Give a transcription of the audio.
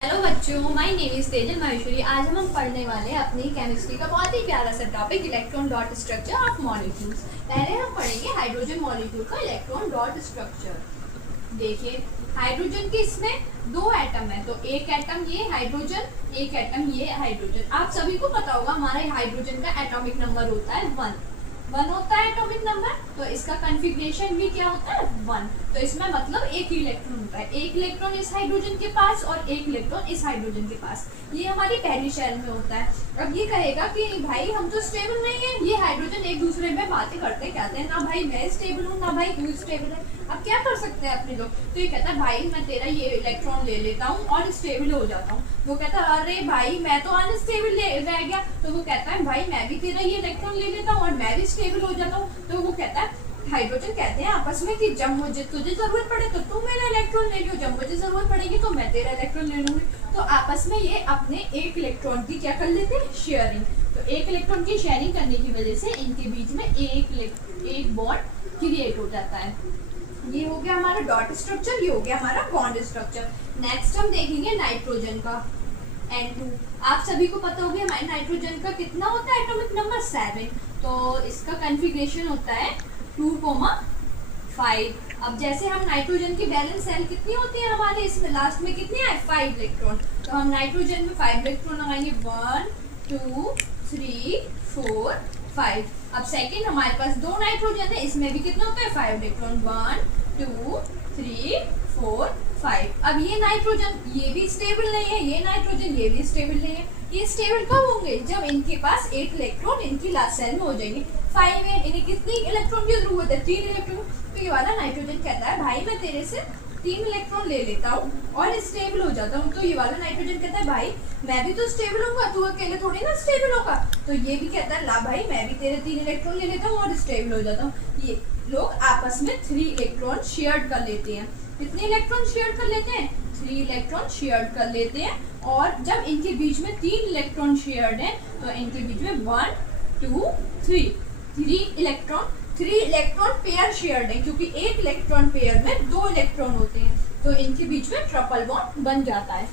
Hello बच्चों, my name is Tejal Maheshwari. आज हम पढ़ने वाले हैं अपनी केमिस्ट्री का बहुत ही प्यारा सा topic electron dot structure of molecules. पहले हम पढ़ेंगे हाइड्रोजन मॉलिक्यूल का इलेक्ट्रॉन डॉट स्ट्रक्चर। देखिए, हाइड्रोजन के इसमें दो एटम है, तो एक एटम ये हाइड्रोजन, एक एटम ये हाइड्रोजन। आप सभी को पता होगा हमारे हाइड्रोजन का एटॉमिक नंबर होता है 1 होता है एटॉमिक नंबर। तो इसका कॉन्फ़िगरेशन भी क्या होता है 1। तो इसमें मतलब एक ही इलेक्ट्रॉन होता है, एक इलेक्ट्रॉन इस हाइड्रोजन के पास और एक इलेक्ट्रॉन इस हाइड्रोजन के पास। ये हमारी पहली शेल में होता है। अब ये कहेगा कि भाई हम तो स्टेबल नहीं है, ये हाइड्रोजन एक दूसरे में बातें करते कहते हैं ना भाई मैं स्टेबल हूँ ना भाई तू स्टेबल है। अब क्या कर सकते हैं अपने लोग, तो ये कहता है भाई मैं तेरा ये इलेक्ट्रॉन ले लेता हूँ और स्टेबल हो जाता हूँ। वो कहता है अरे भाई मैं तो अनस्टेबल रह गया। तो वो कहता है भाई मैं भी तेरा ये इलेक्ट्रॉन ले लेता हूँ और मैं भी स्टेबल हो जाता हूँ। तो वो कहता है हाइड्रोजन कहते हैं आपस में कि जब मुझे तुझे जरूरत पड़े तो तू मेरा इलेक्ट्रॉन ले लियो, जब मुझे जरूरत पड़ेगी तो मैं तेरा इलेक्ट्रॉन ले लूंगी। तो आपस में ये अपने एक इलेक्ट्रॉन की क्या कर लेते हैं, शेयरिंग। तो एक इलेक्ट्रॉन की शेयरिंग करने की वजह से इनके बीच में एक बॉन्ड क्रिएट हो जाता है। ये हो गया हमारा डॉट स्ट्रक्चर, ये हो गया हमारा बॉन्ड स्ट्रक्चर। नेक्स्ट हम देखेंगे नाइट्रोजन का N2। आप सभी को पता होगा हमारे नाइट्रोजन का कितना होता है एटॉमिक नंबर 7। तो इसका कॉन्फ़िगरेशन होता है 2,5। अब जैसे हम नाइट्रोजन की बैलेंस सेल कितनी होती है हमारे, इसमें लास्ट में कितनी है 5 इलेक्ट्रॉन। तो हम नाइट्रोजन में 5 इलेक्ट्रॉन लगाएंगे 1 2 3 4 5। अब सेकंड हमारे पास दो नाइट्रोजन है, इसमें भी कितना होता है 5 इलेक्ट्रॉन 1 2 3 4 5। अब ये नाइट्रोजन ये भी स्टेबल नहीं है, ये नाइट्रोजन ये भी स्टेबल नहीं है। ये स्टेबल कब होंगे, जब इनके पास 8 इलेक्ट्रॉन इनकी लास्ट सेल में हो जाएंगे। 5 है, इन्हें कितनी इलेक्ट्रॉन की जरूरत है 3 इलेक्ट्रॉन। तो ये वाला नाइट्रोजन कहता है भाई मैं तेरे से 3 इलेक्ट्रॉन ले लेता हूँ और स्टेबल हो जाता हूँ। तो ये वाला नाइट्रोजन कहता है भाई मैं भी तो स्टेबल होऊंगा, तू अकेले थोड़ी ना स्टेबल होगा। तो ये भी कहता है ला भाई मैं भी तेरे 3 इलेक्ट्रॉन ले लेता हूँ और स्टेबल हो जाता हूँ। ये लोग आपस में 3 इलेक्ट्रॉन शेयर कर लेते हैं। कितने इलेक्ट्रॉन शेयर कर लेते हैं, 3 इलेक्ट्रॉन शेयर कर लेते हैं। और जब इनके बीच में 3 इलेक्ट्रॉन शेयर्ड है तो इनके बीच में 1 2 3 इलेक्ट्रॉन पेयर शेयर्ड है, क्योंकि एक इलेक्ट्रॉन पेयर में 2 इलेक्ट्रॉन होते हैं। तो इनके बीच में ट्रिपल बॉन्ड बन जाता है।